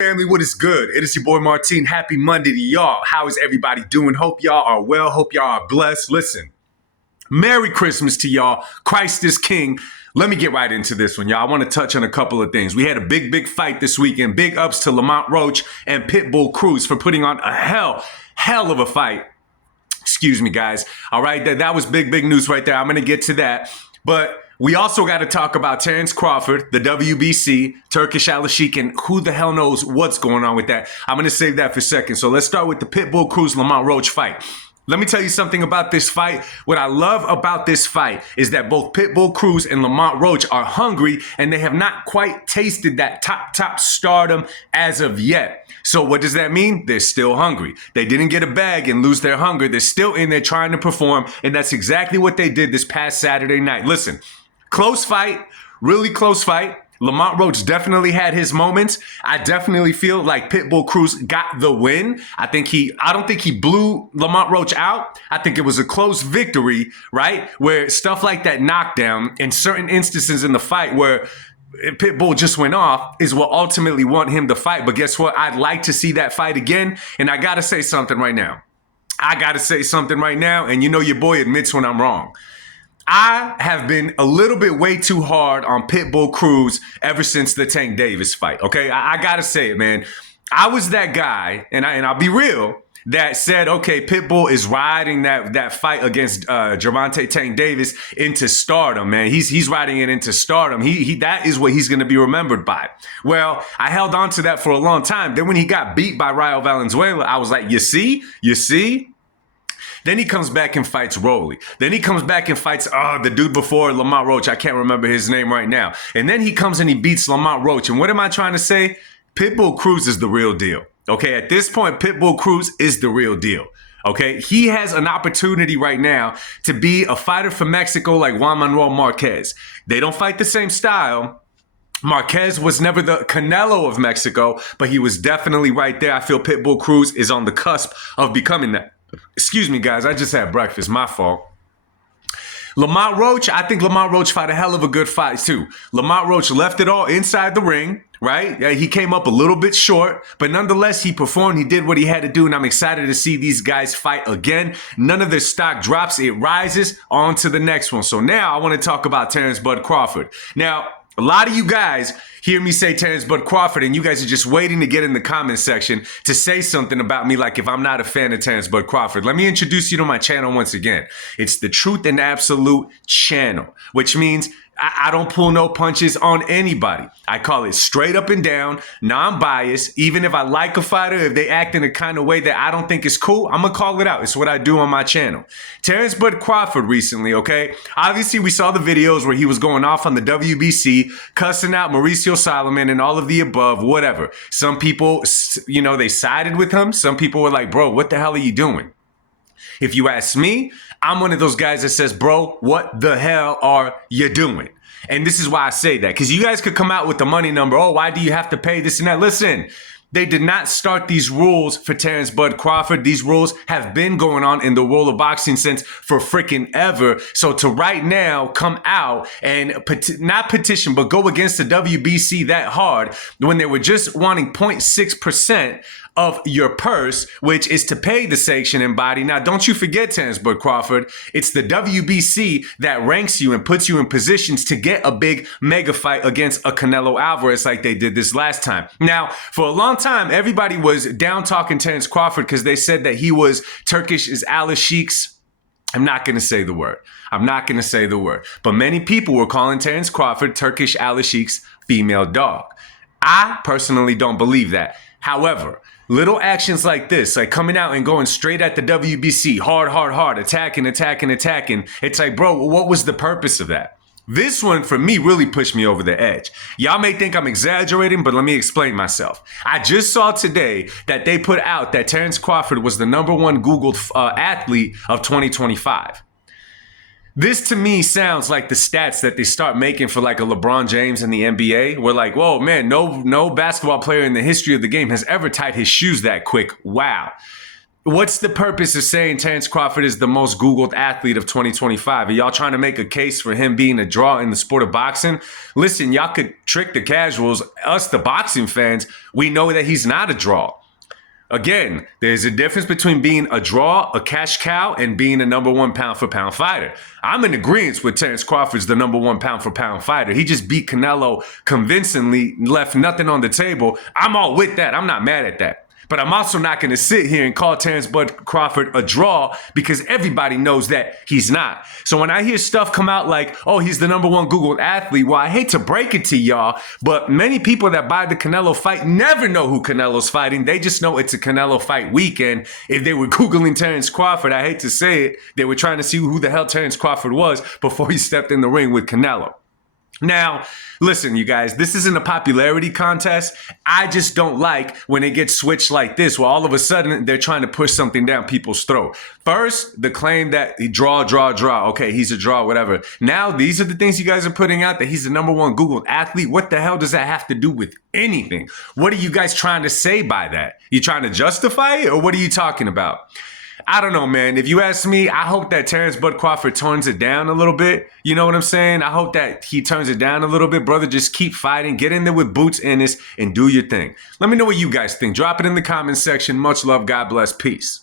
Family, what is good? It is your boy Martine. Happy Monday to y'all. How is everybody doing? Hope y'all are well. Hope y'all are blessed. Listen, Merry Christmas to y'all. Christ is King. Let me get right into this one, y'all. I want to touch on a couple of things. We had a big fight this weekend. Big ups to Lamont Roach and PITBULL Cruz for putting on a hell of a fight. Excuse me, guys. All right, that was big news right there. I'm going to get to that. But we also got to talk about Terence Crawford, the WBC, Turkish Al-Sheikh, and who the hell knows what's going on with that. I'm going to save that for a second. So let's start with the PITBULL Cruz Lamont Roach fight. Let me tell you something about this fight. What I love about this fight is that both PITBULL Cruz and Lamont Roach are hungry, and they have not quite tasted that top stardom as of yet. So what does that mean? They're still hungry. They didn't get a bag and lose their hunger. They're still in there trying to perform, and that's exactly what they did this past Saturday night. Listen, close fight, really close fight. Lamont Roach definitely had his moments. I definitely feel like PITBULL Cruz got the win. I don't think he blew Lamont Roach out. I think it was a close victory, right? Where stuff like that knockdown in certain instances in the fight where PITBULL just went off is what ultimately won him the fight. But guess what? I'd like to see that fight again. And I got to say something right now. And you know your boy admits when I'm wrong. I have been a little bit way too hard on PITBULL Cruz ever since the Tank Davis fight, okay? I gotta say it, man. I was that guy, and I'll be real, that said, okay, PITBULL is riding that fight against Gervonta Tank Davis into stardom, man. He's riding it into stardom. That is what he's gonna be remembered by. Well, I held on to that for a long time. Then when he got beat by Rayo Valenzuela, I was like, you see? Then he comes back and fights Rolly. Then he comes back and fights the dude before Lamont Roach. I can't remember his name right now. And then he comes and he beats Lamont Roach. And what am I trying to say? PITBULL Cruz is the real deal. Okay, at this point, PITBULL Cruz is the real deal. Okay, he has an opportunity right now to be a fighter from Mexico like Juan Manuel Marquez. They don't fight the same style. Marquez was never the Canelo of Mexico, but he was definitely right there. I feel PITBULL Cruz is on the cusp of becoming that. Excuse me, guys. I just had breakfast. My fault. Lamont Roach, I think Lamont Roach fought a hell of a good fight, too. Lamont Roach left it all inside the ring, right? Yeah, he came up a little bit short, but nonetheless, he performed. He did what he had to do, and I'm excited to see these guys fight again. None of their stock drops. It rises on to the next one. So now I want to talk about Terence Bud Crawford. Now, a lot of you guys hear me say Terence Bud Crawford, and you guys are just waiting to get in the comment section to say something about me like if I'm not a fan of Terence Bud Crawford. Let me introduce you to my channel once again. It's the Truth and Absolute channel, which means I don't pull no punches on anybody. I call it straight up and down, non-biased. Even if I like a fighter, if they act in a kind of way that I don't think is cool, I'm going to call it out. It's what I do on my channel. Terence Bud Crawford recently, okay? Obviously, we saw the videos where he was going off on the WBC, cussing out Mauricio Sulaiman and all of the above, whatever. Some people, you know, they sided with him. Some people were like, bro, what the hell are you doing? If you ask me, I'm one of those guys that says, bro, what the hell are you doing? And this is why I say that, because you guys could come out with the money number. Oh, why do you have to pay this and that? Listen, they did not start these rules for Terence Bud Crawford. These rules have been going on in the world of boxing since for freaking ever. So to right now come out and not petition, but go against the WBC that hard when they were just wanting 0.6% of your purse, which is to pay the sanctioning body. Now, don't you forget, Terence Bud Crawford, it's the WBC that ranks you and puts you in positions to get a big mega fight against a Canelo Alvarez like they did this last time. Now, for a long time, everybody was down talking Terence Crawford because they said that he was Turkish as Al-Sheikh's. I'm not going to say the word. But many people were calling Terence Crawford Turkish Al-Sheikh's female dog. I personally don't believe that. However, little actions like this, like coming out and going straight at the WBC, hard, attacking. It's like, bro, what was the purpose of that? This one, for me, really pushed me over the edge. Y'all may think I'm exaggerating, but let me explain myself. I just saw today that they put out that Terence Crawford was the #1 Googled athlete of 2025. This to me sounds like the stats that they start making for like a LeBron James in the NBA. We're like, whoa, man, no basketball player in the history of the game has ever tied his shoes that quick. Wow. What's the purpose of saying Terence Crawford is the most Googled athlete of 2025? Are y'all trying to make a case for him being a draw in the sport of boxing? Listen, y'all could trick the casuals. Us, the boxing fans, we know that he's not a draw. Again, there's a difference between being a draw, a cash cow, and being a number one pound-for-pound fighter. I'm in agreement with Terence Crawford's the number one pound-for-pound fighter. He just beat Canelo convincingly, left nothing on the table. I'm all with that. I'm not mad at that. But I'm also not going to sit here and call Terence Bud Crawford a draw because everybody knows that he's not. So when I hear stuff come out like, oh, he's the number one Googled athlete, well, I hate to break it to y'all, but many people that buy the Canelo fight never know who Canelo's fighting. They just know it's a Canelo fight weekend. If they were Googling Terence Crawford, I hate to say it, they were trying to see who the hell Terence Crawford was before he stepped in the ring with Canelo. Now, listen, you guys, this isn't a popularity contest. I just don't like when it gets switched like this, where all of a sudden they're trying to push something down people's throat. First, the claim that he draw. Okay, he's a draw, whatever. Now, these are the things you guys are putting out, that he's the number one Googled athlete. What the hell does that have to do with anything? What are you guys trying to say by that? You trying to justify it, or what are you talking about? I don't know, man. If you ask me, I hope that Terence Bud Crawford turns it down a little bit. You know what I'm saying? I hope that he turns it down a little bit. Brother, just keep fighting. Get in there with boots in this and do your thing. Let me know what you guys think. Drop it in the comments section. Much love. God bless. Peace.